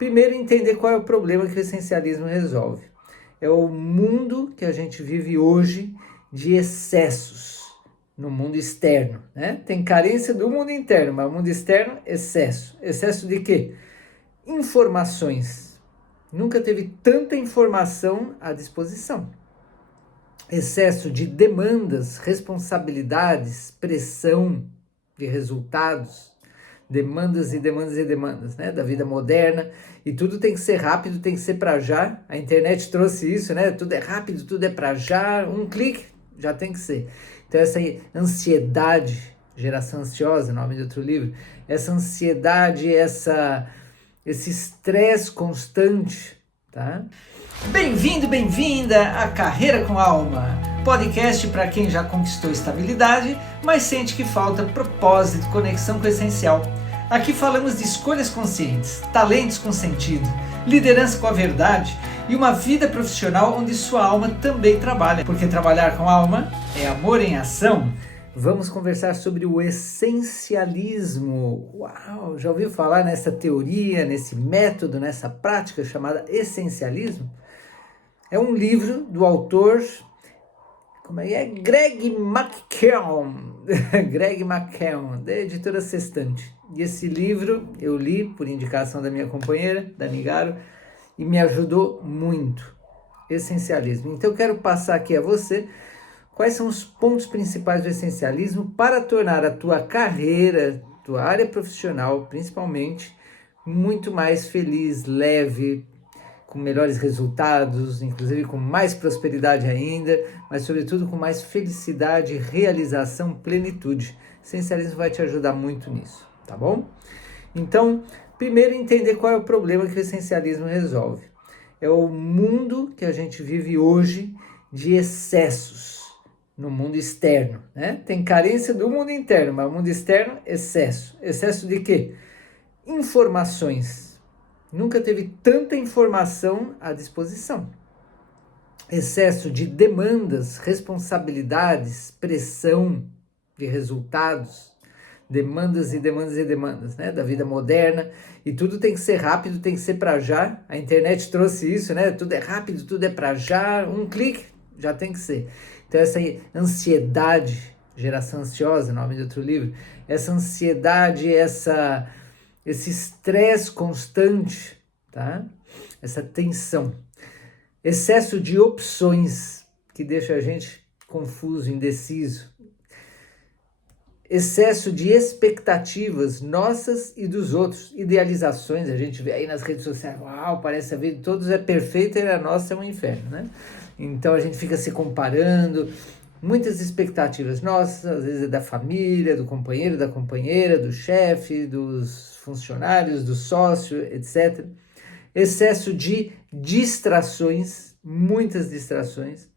Primeiro, entender qual é o problema que o essencialismo resolve. É o mundo que a gente vive hoje de excessos no mundo externo, né? Tem carência do mundo interno, mas o mundo externo, excesso. Excesso de quê? Informações. Nunca teve tanta informação à disposição. Excesso de demandas, responsabilidades, pressão de resultados, demandas e demandas e demandas, né, da vida moderna, e tudo tem que ser rápido, tem que ser para já. A internet trouxe isso, né? Tudo é rápido, tudo é para já, um clique já tem que ser. Então essa ansiedade, Geração Ansiosa, nome de outro livro, essa ansiedade, esse estresse constante, tá? Bem-vindo, bem-vinda a Carreira com Alma, podcast para quem já conquistou estabilidade, mas sente que falta propósito, conexão com o essencial. Aqui falamos de escolhas conscientes, talentos com sentido, liderança com a verdade e uma vida profissional onde sua alma também trabalha, porque trabalhar com alma é amor em ação. Vamos conversar sobre o essencialismo. Uau, já ouviu falar nessa teoria, nesse método, nessa prática chamada essencialismo? É um livro do autor, Greg McKeown, Greg McKeown, da editora Sextante. E esse livro eu li por indicação da minha companheira, da Nigaro, e me ajudou muito. Essencialismo. Então eu quero passar aqui a você quais são os pontos principais do essencialismo para tornar a tua carreira, tua área profissional, principalmente, muito mais feliz, leve, com melhores resultados, inclusive com mais prosperidade ainda, mas sobretudo com mais felicidade, realização, plenitude. O essencialismo vai te ajudar muito nisso, tá bom? Então, primeiro entender qual é o problema que o essencialismo resolve. É o mundo que a gente vive hoje de excessos no mundo externo, né? Tem carência do mundo interno, mas o mundo externo, excesso. Excesso de quê? Informações. Nunca teve tanta informação à disposição. Excesso de demandas, responsabilidades, pressão de resultados, demandas e demandas e demandas, né, da vida moderna, e tudo tem que ser rápido, tem que ser para já. A internet trouxe isso, né? Tudo é rápido, tudo é para já, um clique já tem que ser. Então essa ansiedade, Geração Ansiosa, nome de outro livro, essa ansiedade, esse estresse constante, tá? Essa tensão, excesso de opções que deixa a gente confuso, indeciso, excesso de expectativas nossas e dos outros, idealizações, a gente vê aí nas redes sociais, uau, parece a vida de todos é perfeita e a nossa é um inferno, né? Então a gente fica se comparando, muitas expectativas nossas, às vezes é da família, do companheiro, da companheira, do chefe, dos funcionários, do sócio, etc. Excesso de distrações, muitas distrações,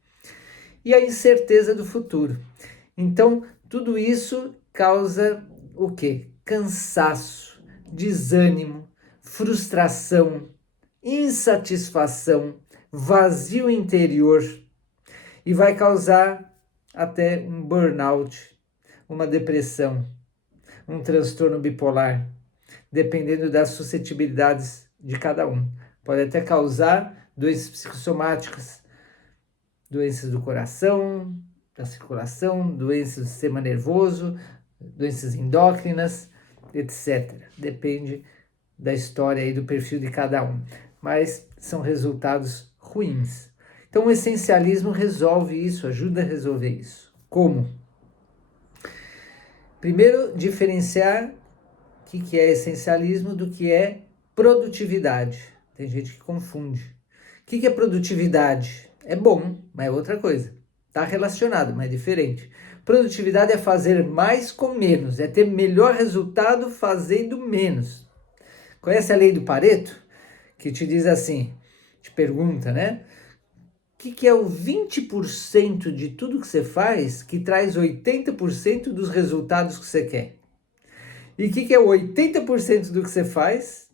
e a incerteza do futuro. Então, tudo isso causa o quê? Cansaço, desânimo, frustração, insatisfação, vazio interior, e vai causar até um burnout, uma depressão, um transtorno bipolar, dependendo das suscetibilidades de cada um. Pode até causar doenças psicossomáticas, doenças do coração, da circulação, doenças do sistema nervoso, doenças endócrinas, etc. Depende da história e do perfil de cada um. Mas são resultados ruins. Então o essencialismo resolve isso, ajuda a resolver isso. Como? Primeiro, diferenciar o que é essencialismo do que é produtividade. Tem gente que confunde. O que é produtividade? É bom, mas é outra coisa. Está relacionado, mas é diferente. Produtividade é fazer mais com menos, é ter melhor resultado fazendo menos. Conhece a lei do Pareto? Que te diz assim, te pergunta, né? O que é o 20% de tudo que você faz que traz 80% dos resultados que você quer? E o que é o 80% do que você faz,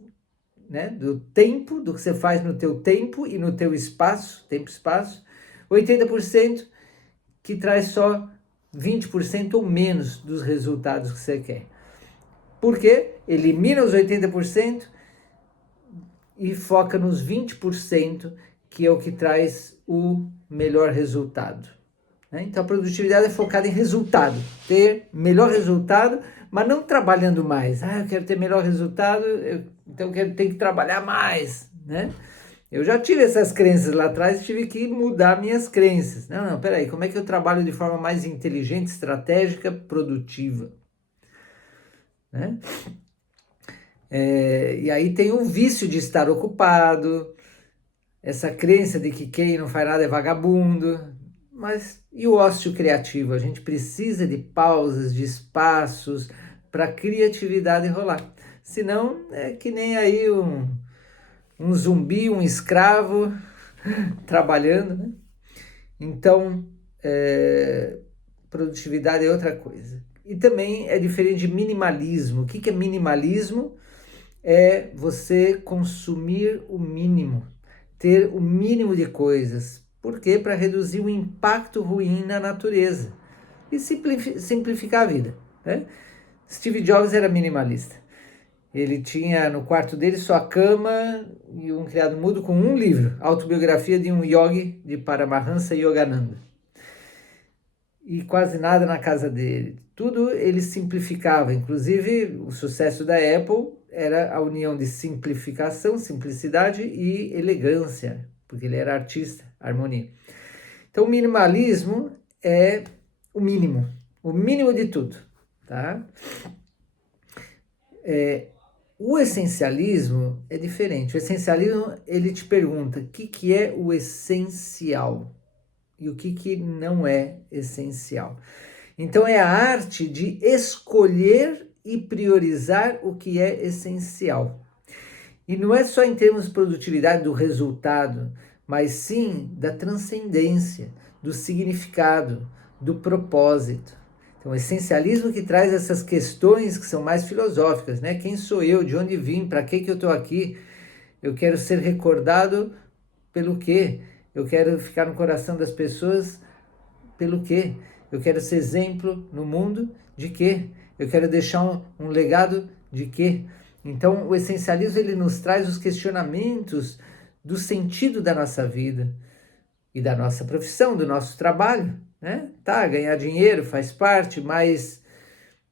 né? Do tempo, do que você faz no teu tempo e no teu espaço, tempo-espaço, 80% que traz só 20% ou menos dos resultados que você quer. Por quê? Elimina os 80% e foca nos 20%, que é o que traz o melhor resultado. Então a produtividade é focada em resultado, ter melhor resultado, mas não trabalhando mais. Eu quero ter melhor resultado, então eu tenho que trabalhar mais, né? Eu já tive essas crenças lá atrás, tive que mudar minhas crenças. Não, peraí, como é que eu trabalho de forma mais inteligente, estratégica, produtiva? Né? E aí tem o vício de estar ocupado, essa crença de que quem não faz nada é vagabundo. Mas e o ócio criativo? A gente precisa de pausas, de espaços para a criatividade rolar. Senão é que nem aí um zumbi, um escravo trabalhando, né? Então, produtividade é outra coisa. E também é diferente de minimalismo. O que é minimalismo? É você consumir o mínimo, ter o mínimo de coisas. Por quê? Para reduzir o impacto ruim na natureza e simplificar a vida. Né? Steve Jobs era minimalista. Ele tinha no quarto dele só a cama e um criado mudo com um livro, Autobiografia de um Yogi de Paramahansa Yogananda. E quase nada na casa dele. Tudo ele simplificava, inclusive o sucesso da Apple era a união de simplificação, simplicidade e elegância, porque ele era artista, harmonia. Então o minimalismo é o mínimo de tudo, tá? O essencialismo é diferente. O essencialismo, ele te pergunta o que é o essencial e o que não é essencial. Então é a arte de escolher e priorizar o que é essencial. E não é só em termos de produtividade do resultado, mas sim da transcendência, do significado, do propósito. Então, o essencialismo que traz essas questões que são mais filosóficas, né? Quem sou eu? De onde vim? Para que eu estou aqui? Eu quero ser recordado pelo quê? Eu quero ficar no coração das pessoas pelo quê? Eu quero ser exemplo no mundo de quê? Eu quero deixar um legado de quê? Então, o essencialismo ele nos traz os questionamentos do sentido da nossa vida e da nossa profissão, do nosso trabalho, né? Tá, ganhar dinheiro faz parte, mas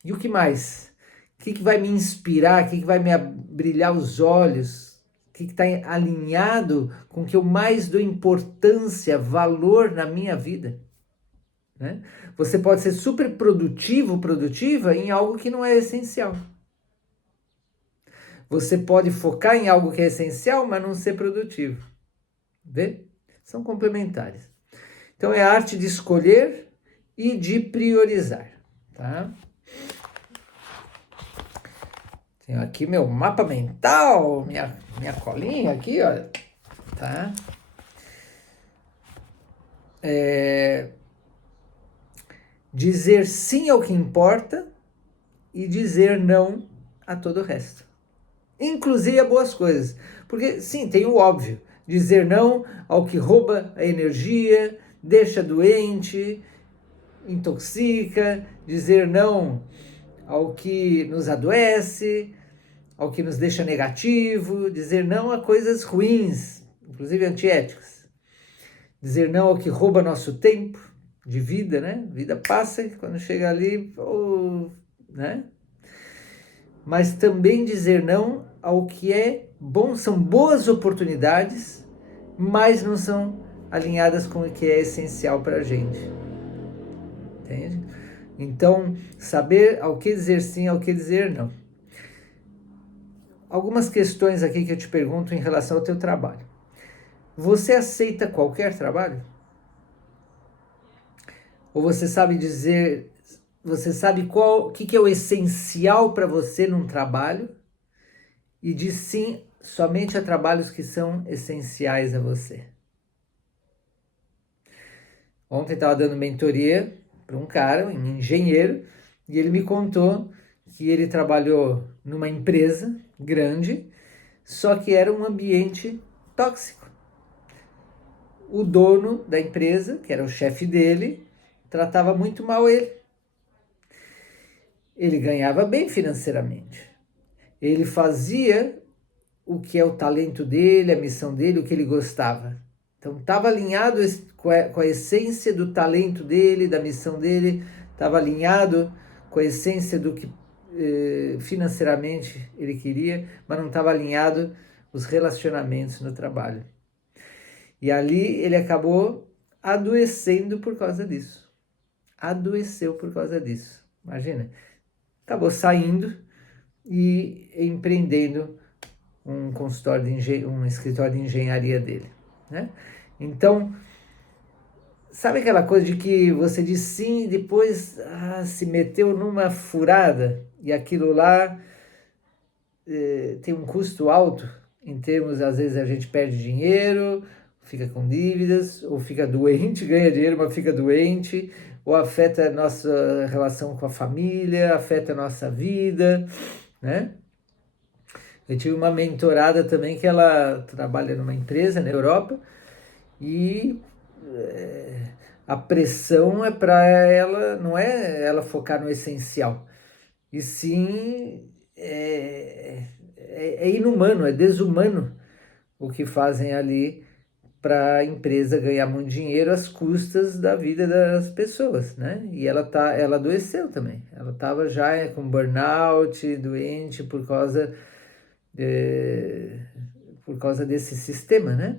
e o que mais? O que vai me inspirar? O que vai me brilhar os olhos? O que está alinhado com o que eu mais dou importância, valor na minha vida? Né? Você pode ser super produtivo, produtiva em algo que não é essencial. Você pode focar em algo que é essencial, mas não ser produtivo. Vê? São complementares. Então é a arte de escolher e de priorizar. Tá? Tenho aqui meu mapa mental, minha colinha aqui, olha. Tá? Dizer sim ao que importa e dizer não a todo o resto. Inclusive a boas coisas. Porque, sim, tem o óbvio. Dizer não ao que rouba a energia, deixa doente, intoxica. Dizer não ao que nos adoece, ao que nos deixa negativo. Dizer não a coisas ruins, inclusive antiéticas. Dizer não ao que rouba nosso tempo de vida, né? Vida passa e quando chega ali, né? Mas também dizer não ao que é bom, são boas oportunidades, mas não são alinhadas com o que é essencial para a gente. Entende? Então, saber ao que dizer sim, ao que dizer não. Algumas questões aqui que eu te pergunto em relação ao teu trabalho. Você aceita qualquer trabalho? Ou você sabe dizer, você sabe o que é o essencial para você num trabalho? E diz sim somente a trabalhos que são essenciais a você. Ontem estava dando mentoria para um cara, um engenheiro, e ele me contou que ele trabalhou numa empresa grande, só que era um ambiente tóxico. O dono da empresa, que era o chefe dele, tratava muito mal ele. Ele ganhava bem financeiramente. Ele fazia o que é o talento dele, a missão dele, o que ele gostava. Então estava alinhado com a essência do talento dele, da missão dele, estava alinhado com a essência do que financeiramente ele queria, mas não estava alinhado os relacionamentos no trabalho. E ali ele acabou adoecendo por causa disso. Adoeceu por causa disso. Imagina. Acabou saindo e empreendendo um consultório um escritório de engenharia dele, né? Então, sabe aquela coisa de que você diz sim e depois se meteu numa furada e aquilo lá tem um custo alto em termos, às vezes a gente perde dinheiro, fica com dívidas, ou fica doente, ganha dinheiro, mas fica doente, ou afeta a nossa relação com a família, afeta a nossa vida, né? Eu tive uma mentorada também que ela trabalha numa empresa na Europa e a pressão é para ela, não é ela focar no essencial, e sim é inumano, é desumano o que fazem ali para a empresa ganhar muito dinheiro às custas da vida das pessoas, né? E ela adoeceu também. Ela estava já com burnout, doente por causa desse sistema, né?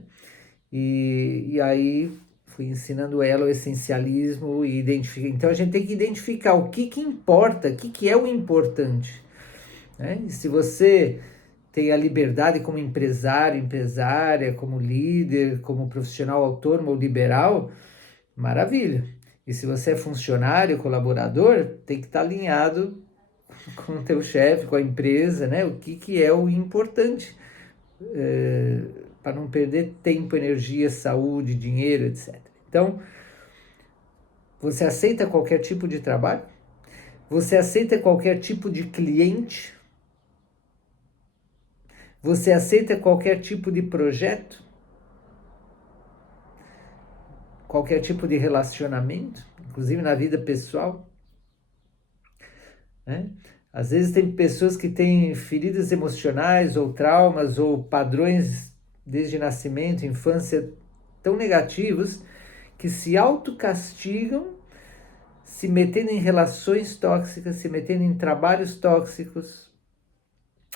E aí fui ensinando ela o essencialismo e identificar. Então a gente tem que identificar o que importa, o que é o importante, né? E se você tem a liberdade como empresário, empresária, como líder, como profissional autônomo ou liberal, maravilha. E se você é funcionário, colaborador, tem que estar alinhado com o teu chefe, com a empresa, né? O que é o importante, para não perder tempo, energia, saúde, dinheiro, etc. Então, você aceita qualquer tipo de trabalho? Você aceita qualquer tipo de cliente? Você aceita qualquer tipo de projeto? Qualquer tipo de relacionamento, inclusive na vida pessoal, né? Às vezes tem pessoas que têm feridas emocionais ou traumas ou padrões desde nascimento, infância, tão negativos que se autocastigam, se metendo em relações tóxicas, se metendo em trabalhos tóxicos.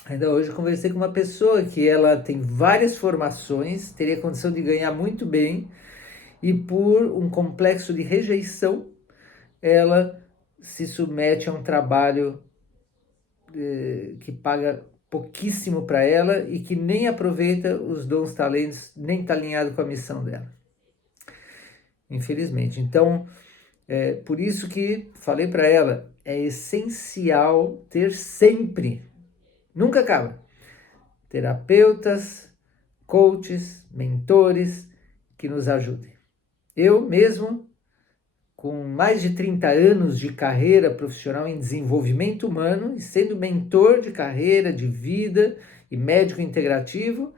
Ainda hoje eu conversei com uma pessoa que ela tem várias formações, teria condição de ganhar muito bem, e por um complexo de rejeição, ela se submete a um trabalho que paga pouquíssimo para ela e que nem aproveita os dons, talentos, nem está alinhado com a missão dela. Infelizmente. Então, por isso que falei para ela, é essencial ter sempre, nunca acaba, terapeutas, coaches, mentores que nos ajudem. Eu mesmo, com mais de 30 anos de carreira profissional em desenvolvimento humano e sendo mentor de carreira, de vida e médico integrativo,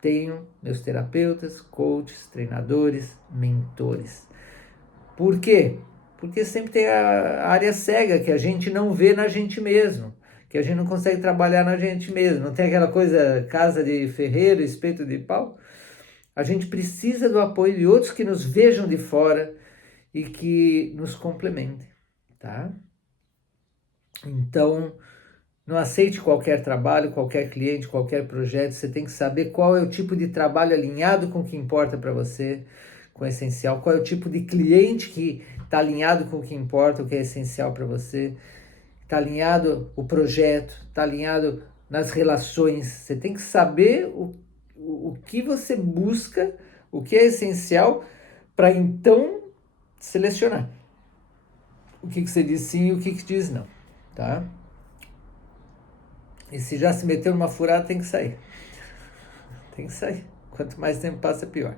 tenho meus terapeutas, coaches, treinadores, mentores. Por quê? Porque sempre tem a área cega que a gente não vê na gente mesmo, que a gente não consegue trabalhar na gente mesmo. Não tem aquela coisa, casa de ferreiro, espeto de pau? A gente precisa do apoio de outros que nos vejam de fora e que nos complementem, tá? Então, não aceite qualquer trabalho, qualquer cliente, qualquer projeto. Você tem que saber qual é o tipo de trabalho alinhado com o que importa para você, com o essencial. Qual é o tipo de cliente que está alinhado com o que importa, o que é essencial para você. Está alinhado o projeto, está alinhado nas relações. Você tem que saber o que você busca, o que é essencial, para então selecionar o que você diz sim e o que diz não, tá? E se já se meteu numa furada, tem que sair. Tem que sair. Quanto mais tempo passa, pior.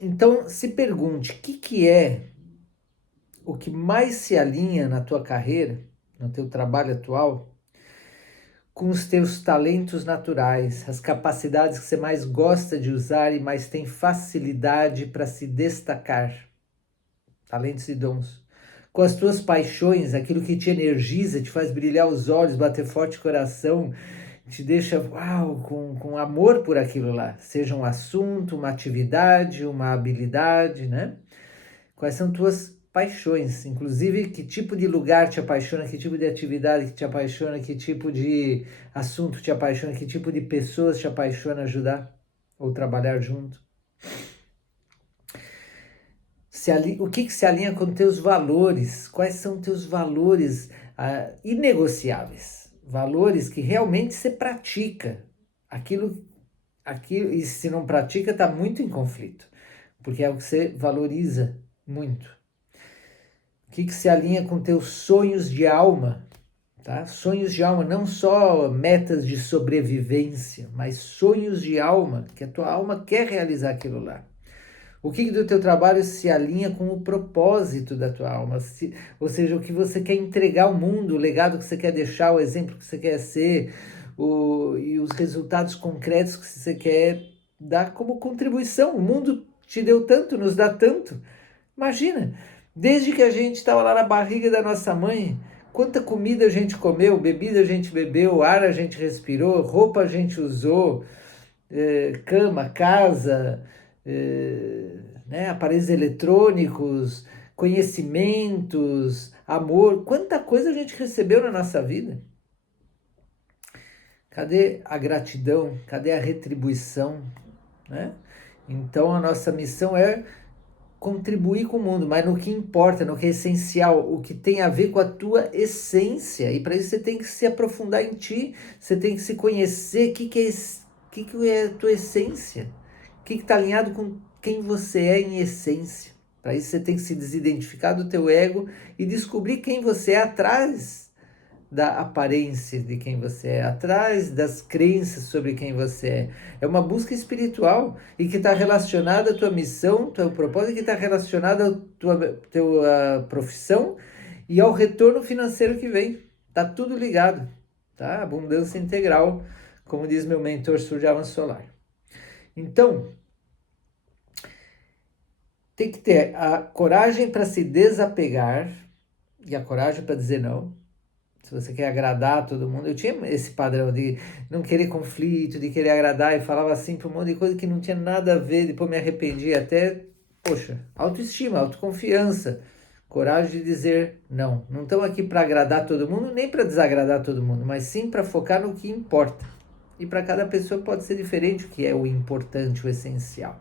Então, se pergunte, o que é o que mais se alinha na tua carreira, no teu trabalho atual, com os teus talentos naturais, as capacidades que você mais gosta de usar e mais tem facilidade para se destacar. Talentos e dons. com as tuas paixões, aquilo que te energiza, te faz brilhar os olhos, bater forte o coração, te deixa, uau, com amor por aquilo lá, seja um assunto, uma atividade, uma habilidade, né? Quais são tuas paixões, inclusive que tipo de lugar te apaixona, que tipo de atividade que te apaixona, que tipo de assunto te apaixona, que tipo de pessoas te apaixona ajudar ou trabalhar junto. O que se alinha com teus valores? Quais são teus valores inegociáveis? Valores que realmente você pratica. Aquilo, e se não pratica, está muito em conflito, porque é o que você valoriza muito. O que se alinha com teus sonhos de alma? Tá? Sonhos de alma, não só metas de sobrevivência, mas sonhos de alma, que a tua alma quer realizar aquilo lá. O que do teu trabalho se alinha com o propósito da tua alma? Ou seja, o que você quer entregar ao mundo, o legado que você quer deixar, o exemplo que você quer ser, e os resultados concretos que você quer dar como contribuição. O mundo te deu tanto, nos dá tanto. Imagina, desde que a gente estava lá na barriga da nossa mãe, quanta comida a gente comeu, bebida a gente bebeu, ar a gente respirou, roupa a gente usou, cama, casa, né, aparelhos eletrônicos, conhecimentos, amor, quanta coisa a gente recebeu na nossa vida. Cadê a gratidão? Cadê a retribuição? Né? Então a nossa missão é contribuir com o mundo, mas no que importa, no que é essencial, o que tem a ver com a tua essência. E para isso você tem que se aprofundar em ti, você tem que se conhecer, o que é a tua essência, o que está alinhado com quem você é em essência. Para isso você tem que se desidentificar do teu ego e descobrir quem você é atrás da aparência de quem você é, atrás das crenças sobre quem você é. É uma busca espiritual e que está relacionada à tua missão, teu propósito, que está relacionada à tua profissão e ao retorno financeiro que vem. Está tudo ligado, tá? Abundância integral, como diz meu mentor Surjavan Solar. Então, tem que ter a coragem para se desapegar e a coragem para dizer não. Se você quer agradar todo mundo, eu tinha esse padrão de não querer conflito, de querer agradar, e falava assim para um monte de coisa que não tinha nada a ver, depois me arrependi até, poxa, autoestima, autoconfiança, coragem de dizer não. Não estamos aqui para agradar todo mundo, nem para desagradar todo mundo, mas sim para focar no que importa. E para cada pessoa pode ser diferente o que é o importante, o essencial.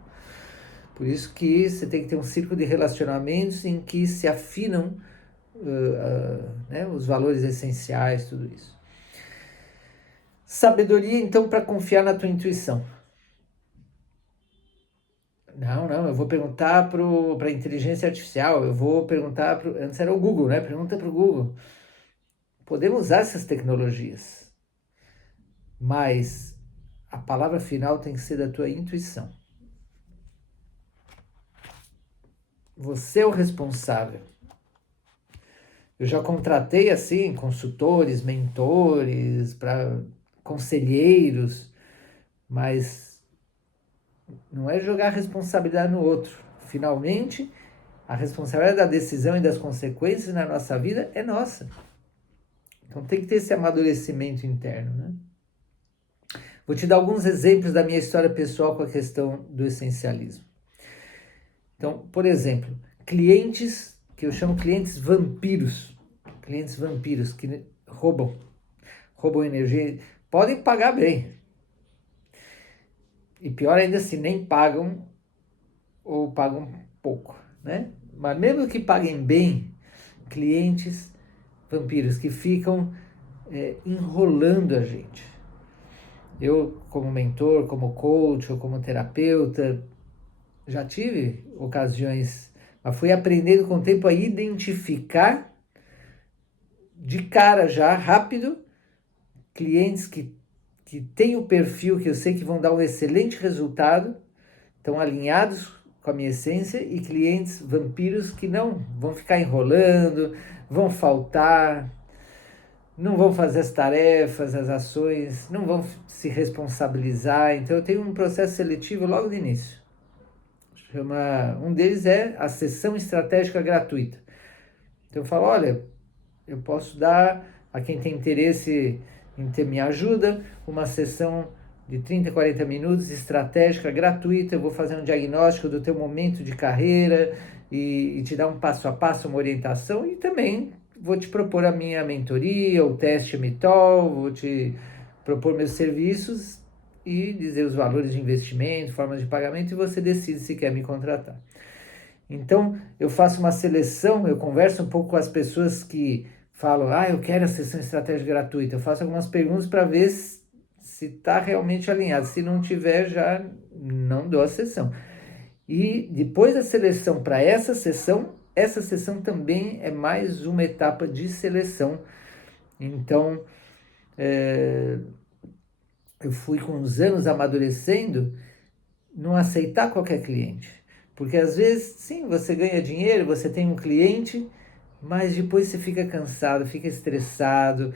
Por isso que você tem que ter um círculo de relacionamentos em que se afinam né, os valores essenciais, tudo isso. Sabedoria, então, para confiar na tua intuição. Não, eu vou perguntar para a inteligência artificial, eu vou perguntar antes era o Google, né? Pergunta para o Google. Podemos usar essas tecnologias, mas a palavra final tem que ser da tua intuição. Você é o responsável. Eu já contratei, assim, consultores, mentores, conselheiros, mas não é jogar a responsabilidade no outro. Finalmente, a responsabilidade da decisão e das consequências na nossa vida é nossa. Então tem que ter esse amadurecimento interno, né? Vou te dar alguns exemplos da minha história pessoal com a questão do essencialismo. Então, por exemplo, clientes, que eu chamo clientes vampiros que roubam energia, podem pagar bem. E pior ainda se nem pagam ou pagam pouco, né? Mas mesmo que paguem bem, clientes vampiros que ficam enrolando a gente. Eu, como mentor, como coach ou como terapeuta, já tive ocasiões, mas fui aprendendo com o tempo a identificar de cara já, rápido, clientes que têm o perfil que eu sei que vão dar um excelente resultado, estão alinhados com a minha essência, e clientes vampiros que não vão ficar enrolando, vão faltar, não vão fazer as tarefas, as ações, não vão se responsabilizar. Então eu tenho um processo seletivo logo no início. Um deles é a sessão estratégica gratuita. Então eu falo, olha, eu posso dar a quem tem interesse em ter minha ajuda uma sessão de 30, 40 minutos, estratégica, gratuita. Eu vou fazer um diagnóstico do teu momento de carreira e te dar um passo a passo, uma orientação, e também vou te propor a minha mentoria, o teste MITOL, vou te propor meus serviços e dizer os valores de investimento, formas de pagamento, e você decide se quer me contratar. Então, eu faço uma seleção, eu converso um pouco com as pessoas que falam, eu quero a sessão estratégica gratuita. Eu faço algumas perguntas para ver se está realmente alinhado. Se não tiver, já não dou a sessão. E depois da seleção para essa sessão também é mais uma etapa de seleção. Então, eu fui com os anos amadurecendo, não aceitar qualquer cliente. Porque às vezes, sim, você ganha dinheiro, você tem um cliente, mas depois você fica cansado, fica estressado,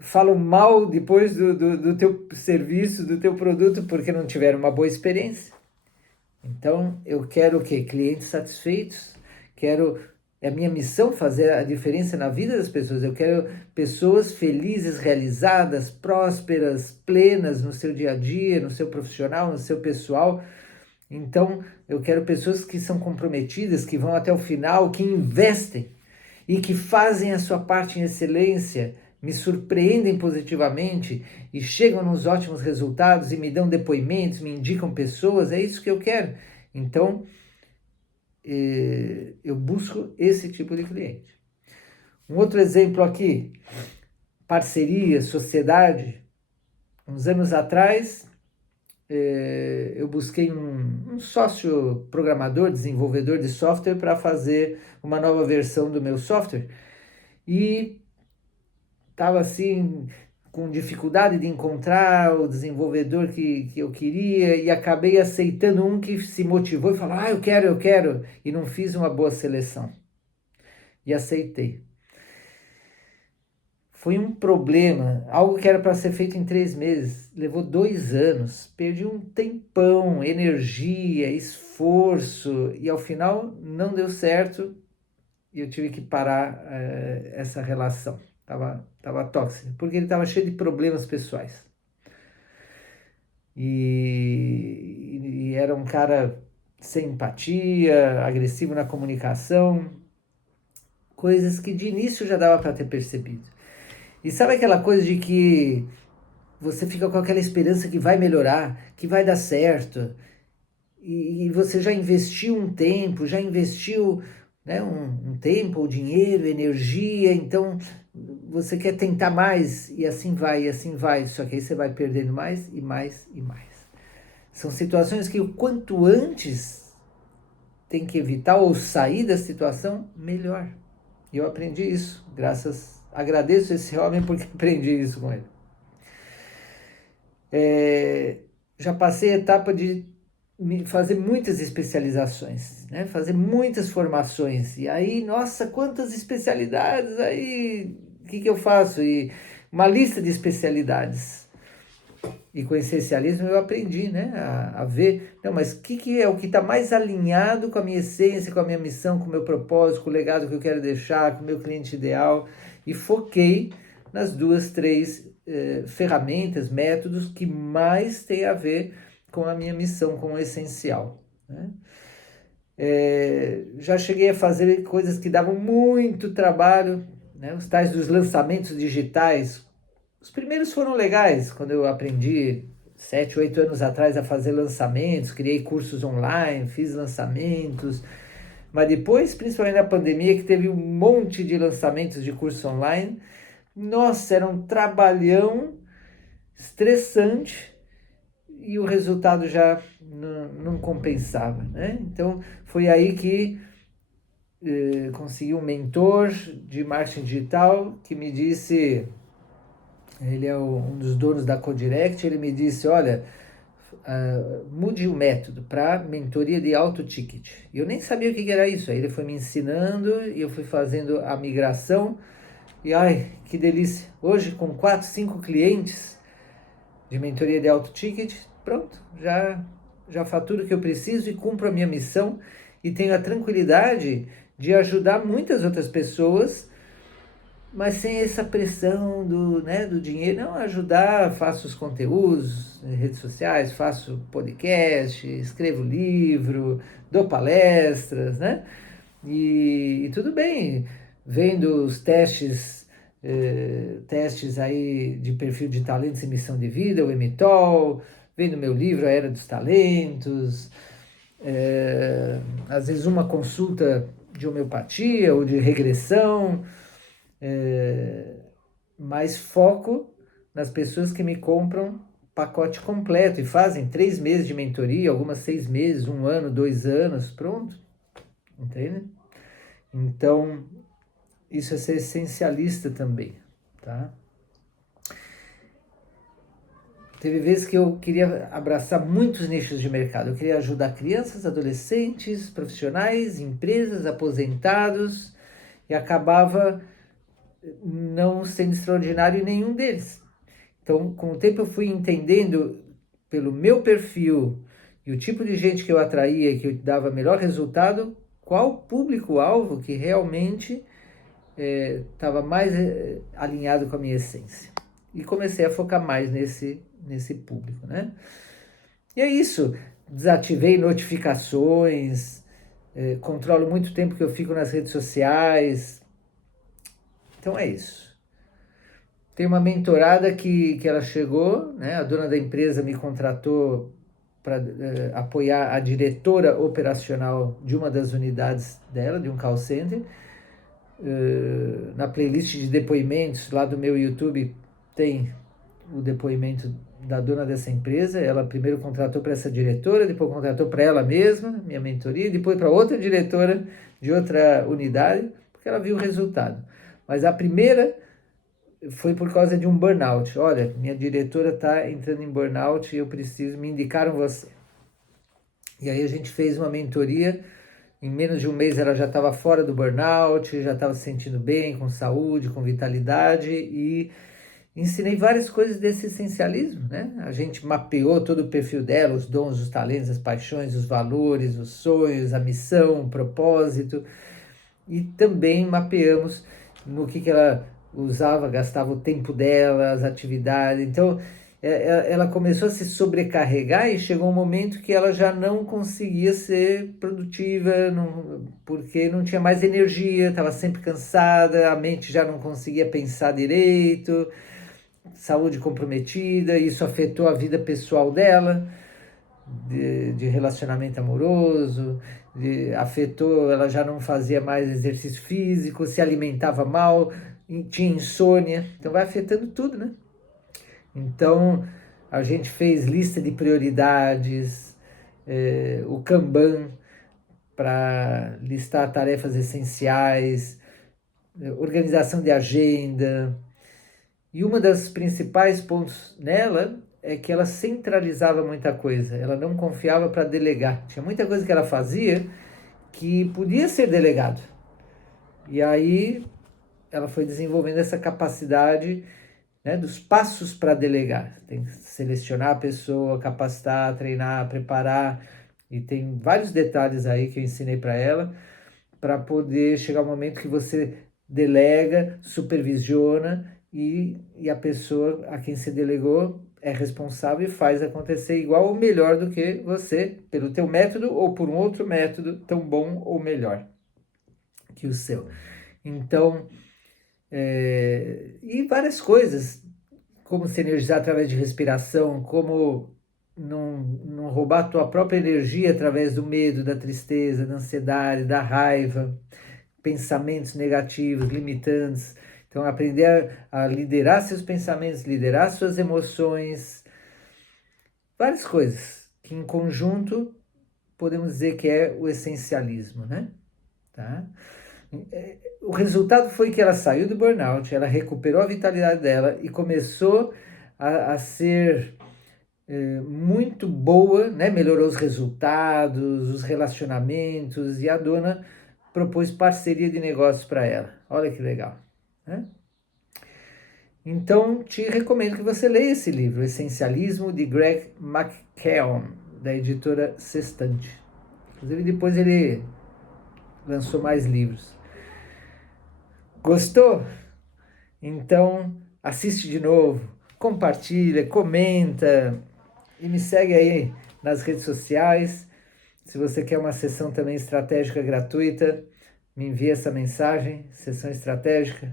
falam mal depois do teu serviço, do teu produto, porque não tiveram uma boa experiência. Então, eu quero o quê? Clientes satisfeitos, é a minha missão fazer a diferença na vida das pessoas. Eu quero pessoas felizes, realizadas, prósperas, plenas no seu dia a dia, no seu profissional, no seu pessoal. Então, eu quero pessoas que são comprometidas, que vão até o final, que investem e que fazem a sua parte em excelência, me surpreendem positivamente e chegam nos ótimos resultados e me dão depoimentos, me indicam pessoas. É isso que eu quero. Então, eu busco esse tipo de cliente. Um outro exemplo aqui, parceria, sociedade. Uns anos atrás, eu busquei um sócio programador, desenvolvedor de software para fazer uma nova versão do meu software. E estava assim, com dificuldade de encontrar o desenvolvedor que eu queria, e acabei aceitando um que se motivou e falou, eu quero, e não fiz uma boa seleção. E aceitei. Foi um problema, algo que era para ser feito em 3 meses, levou 2 anos, perdi um tempão, energia, esforço, e ao final não deu certo, e eu tive que parar essa relação. Tava tóxico, porque ele estava cheio de problemas pessoais. E era um cara sem empatia, agressivo na comunicação, coisas que de início já dava para ter percebido. E sabe aquela coisa de que você fica com aquela esperança que vai melhorar, que vai dar certo, e você já investiu um tempo, né, um tempo, dinheiro, energia, então você quer tentar mais, e assim vai, só que aí você vai perdendo mais e mais e mais. São situações que o quanto antes tem que evitar ou sair da situação, melhor. E eu aprendi isso, agradeço esse homem porque aprendi isso com ele. Já passei a etapa de fazer muitas especializações, né? Fazer muitas formações, e aí, nossa, quantas especialidades, aí o que eu faço? E uma lista de especialidades, e com essencialismo eu aprendi, né, a ver, não, mas o que é o que está mais alinhado com a minha essência, com a minha missão, com o meu propósito, com o legado que eu quero deixar, com o meu cliente ideal, e foquei nas 2, 3 ferramentas, métodos que mais têm a ver com a minha missão, com o essencial, né? Já cheguei a fazer coisas que davam muito trabalho, né? Os tais dos lançamentos digitais. Os primeiros foram legais, quando eu aprendi 7, 8 anos atrás a fazer lançamentos, criei cursos online, fiz lançamentos, mas depois, principalmente na pandemia, que teve um monte de lançamentos de cursos online, nossa, era um trabalhão estressante, e o resultado já não compensava, né? Então, foi aí que consegui um mentor de marketing digital que me disse, ele é um dos donos da Codirect, ele me disse, olha, mude o método para mentoria de alto ticket. Eu nem sabia o que era isso, aí ele foi me ensinando e eu fui fazendo a migração, e ai, que delícia, hoje com 4, 5 clientes de mentoria de alto ticket, pronto, já faturo o que eu preciso e cumpro a minha missão, e tenho a tranquilidade de ajudar muitas outras pessoas, mas sem essa pressão do dinheiro. Não, ajudar, faço os conteúdos em redes sociais, faço podcast, escrevo livro, dou palestras, né? E tudo bem, vendo os testes aí de perfil de talentos e missão de vida, o MTOL, vendo meu livro A Era dos Talentos, às vezes uma consulta de homeopatia ou de regressão, mas foco nas pessoas que me compram pacote completo e fazem 3 meses de mentoria, algumas 6 meses, 1 ano, 2 anos, pronto, entende? Então, isso é ser essencialista também, tá? Teve vezes que eu queria abraçar muitos nichos de mercado. Eu queria ajudar crianças, adolescentes, profissionais, empresas, aposentados, e acabava não sendo extraordinário em nenhum deles. Então, com o tempo eu fui entendendo pelo meu perfil e o tipo de gente que eu atraía, que eu dava melhor resultado, qual público-alvo que realmente estava mais alinhado com a minha essência. E comecei a focar mais nesse público, né? E é isso. Desativei notificações, controlo muito tempo que eu fico nas redes sociais. Então é isso. Tem uma mentorada que ela chegou, né? A dona da empresa me contratou para apoiar a diretora operacional de uma das unidades dela, de um call center. Na playlist de depoimentos lá do meu YouTube tem o depoimento da dona dessa empresa. Ela primeiro contratou para essa diretora, depois contratou para ela mesma, minha mentoria, depois para outra diretora de outra unidade, porque ela viu o resultado. Mas a primeira foi por causa de um burnout. Olha, minha diretora está entrando em burnout e eu preciso, me indicaram você. E aí a gente fez uma mentoria. Em menos de um mês ela já estava fora do burnout, já estava se sentindo bem, com saúde, com vitalidade, e ensinei várias coisas desse essencialismo, né? A gente mapeou todo o perfil dela, os dons, os talentos, as paixões, os valores, os sonhos, a missão, o propósito, e também mapeamos no que ela usava, gastava o tempo dela, as atividades. Então, ela começou a se sobrecarregar e chegou um momento que ela já não conseguia ser produtiva, porque não tinha mais energia, estava sempre cansada, a mente já não conseguia pensar direito, saúde comprometida. Isso afetou a vida pessoal dela, de relacionamento amoroso, afetou, ela já não fazia mais exercício físico, se alimentava mal, tinha insônia, então vai afetando tudo, né? Então, a gente fez lista de prioridades, o Kanban, para listar tarefas essenciais, organização de agenda. E uma das principais pontos nela é que ela centralizava muita coisa, ela não confiava para delegar. Tinha muita coisa que ela fazia que podia ser delegado. E aí ela foi desenvolvendo essa capacidade, né, dos passos para delegar. Tem que selecionar a pessoa, capacitar, treinar, preparar, e tem vários detalhes aí que eu ensinei para ela, para poder chegar ao momento que você delega, supervisiona e a pessoa a quem se delegou é responsável e faz acontecer igual ou melhor do que você, pelo teu método ou por um outro método tão bom ou melhor que o seu. Então, e várias coisas, como se energizar através de respiração, como não roubar a tua própria energia através do medo, da tristeza, da ansiedade, da raiva, pensamentos negativos, limitantes. Então, aprender a liderar seus pensamentos, liderar suas emoções, várias coisas que em conjunto podemos dizer que é o essencialismo, né? Tá? O resultado foi que ela saiu do burnout, ela recuperou a vitalidade dela e começou a ser muito boa, né? Melhorou os resultados, os relacionamentos, e a dona propôs parceria de negócios para ela. Olha que legal, né? Então, te recomendo que você leia esse livro, Essencialismo, de Greg McKeown, da editora Sextante. Inclusive depois ele lançou mais livros. Gostou? Então assiste de novo, compartilha, comenta e me segue aí nas redes sociais. Se você quer uma sessão também estratégica gratuita, me envia essa mensagem, sessão estratégica.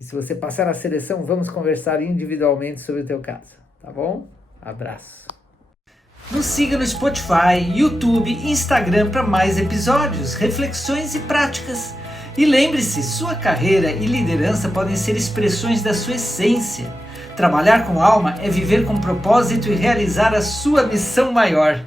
E se você passar na seleção, vamos conversar individualmente sobre o teu caso, tá bom? Abraço. Nos siga no Spotify, YouTube e Instagram para mais episódios, reflexões e práticas. E lembre-se, sua carreira e liderança podem ser expressões da sua essência. Trabalhar com alma é viver com propósito e realizar a sua missão maior.